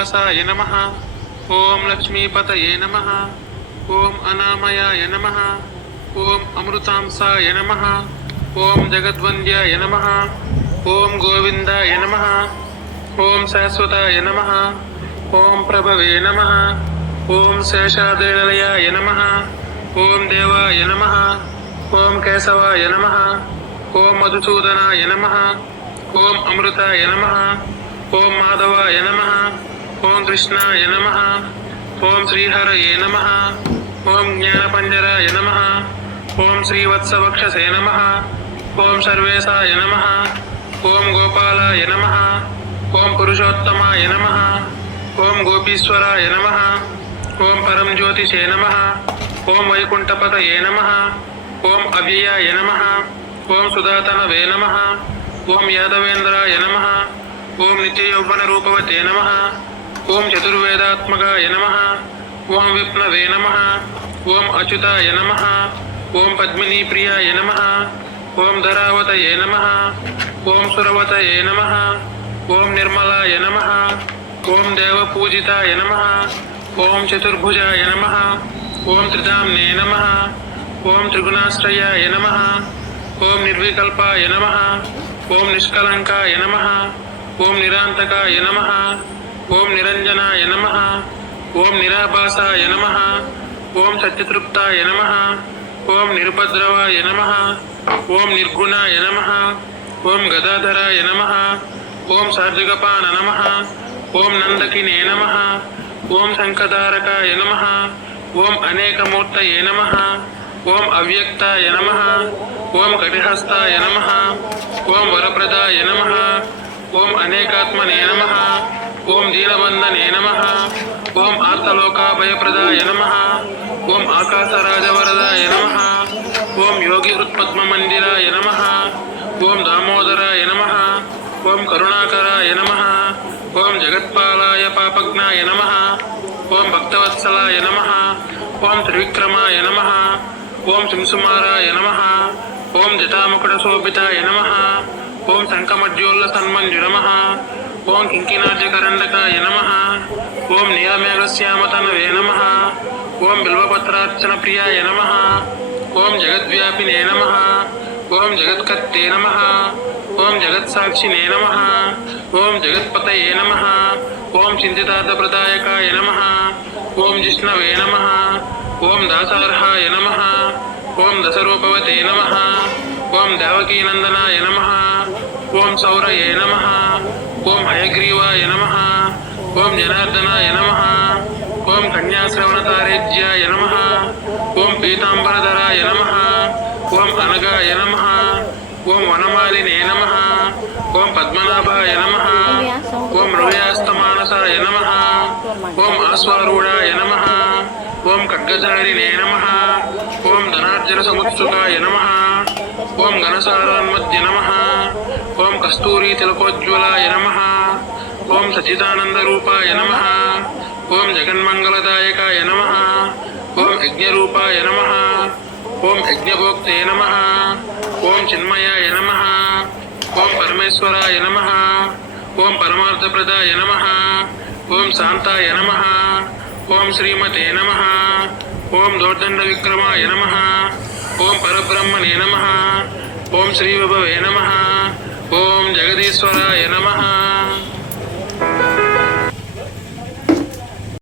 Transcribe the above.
శ్రీనివాసాయ నమ ఓం లక్ష్మీపతయే నమ ఓం అనామయాయ నమ ఓం అమృతాంసాయ నమ ఓం జగద్వంద్యాయ నమ ఓం గోవిందాయ నమ ఓం శాశ్వతాయ నమ ఓం ప్రభవే నమ ఓం శేషాదేలయాయ నమ ఓం దేవాయ నమ ఓం కేశవాయ నమ ఓం మధుసూదనాయ నమ ఓం అమృతాయ నమ ఓం మాధవాయ నమ ఓం కృష్ణాయ నమ ఓం శ్రీహరయే నమ ఓం జ్ఞానపంజరాయ నమ ఓం శ్రీవత్సవక్షసే నమ ఓం సర్వేశాయ నమ ఓం గోపాలాయ నమ ఓం పురుషోత్తమాయ నమ ఓం గోపీశ్వరాయ నమ ఓం పరం జ్యోతిషే నమ ఓం వైకుంఠపతయే నమ ఓం అవ్యయాయ నమ ఓం సుధాతనవే నమ ఓం యాదవేంద్రాయ నమ ఓం నిత్యయౌవన రూపవతే నమ ఓం చతుర్వేదాత్మకాయ నమ ఓం విప్నవే నమ ఓం అచ్యుతాయ నమ ఓం పద్మినీ ప్రియాయ నమ ఓం ధరావతయే నమ ఓం సురవతయే నమ ఓం నిర్మలాయ నమ ఓం దేవపూజితాయ నమ ఓం చతుర్భుజాయ నమ ఓం త్రిదామ్నే నమ ఓం త్రిగుణాశ్రయాయ నమ ఓం నిర్వికల్పాయ నమ ఓం నిష్కలంకాయ నమ ఓం నిరాంతకాయ నమ ఓం నిరంజనాయ నమ ఓం నిరాభాసాయ నమ ఓం సత్యతృప్తాయ నమ ఓం నిరుపద్రవాయ నమ ఓం నిర్గుణాయ నమ ఓం గదాధరాయ నమ ఓం సార్జగపాన నమ ఓం నందకినే నమ ఓం శంఖధారకాయ నమ ఓం అనేకమూర్తయే నమ ఓం అవ్యక్తాయ నమ ఓం కటిహస్తాయ నమ ఓం వరప్రదాయ నమ ఓం అనేకాత్మనే నమ ఓం దీనబంధనే నమ ఓం ఆర్తలోకాభయప్రదాయ నమ ఓం ఆకాశరాజవరదాయ నమ ఓం యోగి హృత్పద్మమందిరాయ నమ ఓం దామోదరాయ నమ ఓం కరుణాకరాయ నమ ఓం జగత్పాలాయ పాపజ్ఞాయ నమ ఓం భక్తవత్సలాయ నమ ఓం త్రివిక్రమాయ నమ ఓం శింసుమారాయ నమ ఓం జటాముకుటశోభితాయ నమ ఓం శంఖమడ్యోల్ల సన్మంజు నమ ఓం కింకినార్జకరండకాయ నమ ఓం నీలమేఘశ్యామతనవే నమ ఓం బిల్వపత్రార్చన ప్రియాయ నమ ఓం జగద్వ్యాపినే నమ ఓం జగత్కర్తే నమ ఓం జగత్సాక్షినే నమ ఓం జగత్పతయే నమ ఓం చింతితార్థప్రదాయకాయ నమ ఓం జిష్ణవే నమ ఓం దాసార్హాయ నమ ఓం దశరూపవతే నమ ఓం దేవకీనందనాయ నమ ఓం సౌరయే నమ ఓం హయగ్రీవాయ నమ ఓం జనార్దనాయ నమ ఓం కన్యాశ్రవణతారేజ్యాయ నమ ఓం పీతాంబరధరాయ నమ ఓం అనగాయ నమ ఓం వనమాలినే నమ ఓం పద్మనాభాయ నమ ఓం రవ్యాస్తమానసాయ నమ ఓం ఆస్వారూఢాయ నమ ఓం ఖడ్గధారిణే నమ ఓం ధనార్జన సముత్సుకాయ నమ ఓం ఘనసారాన్మధ్య నమ ఓం కస్తూరి తిలకోజ్వలాయ నమ ఓం సచిదానందరూపాయ నమ ఓం జగన్మంగళదాయకాయ నమ ఓం యజ్ఞరూపాయ నమ ఓం యజ్ఞభోక్తే నమ ఓం చిన్మయాయ నమ ఓం పరమేశ్వరాయ నమ ఓం పరమార్థప్రదాయ నమ ఓం శాంతాయ నమ ఓం శ్రీమతే నమ ఓం దోర్దండ విక్రమాయ నమ ఓం పరబ్రహ్మణే నమ. ఓం శ్రీ విభవే నమ. ఓం జగదీశ్వరాయ నమ.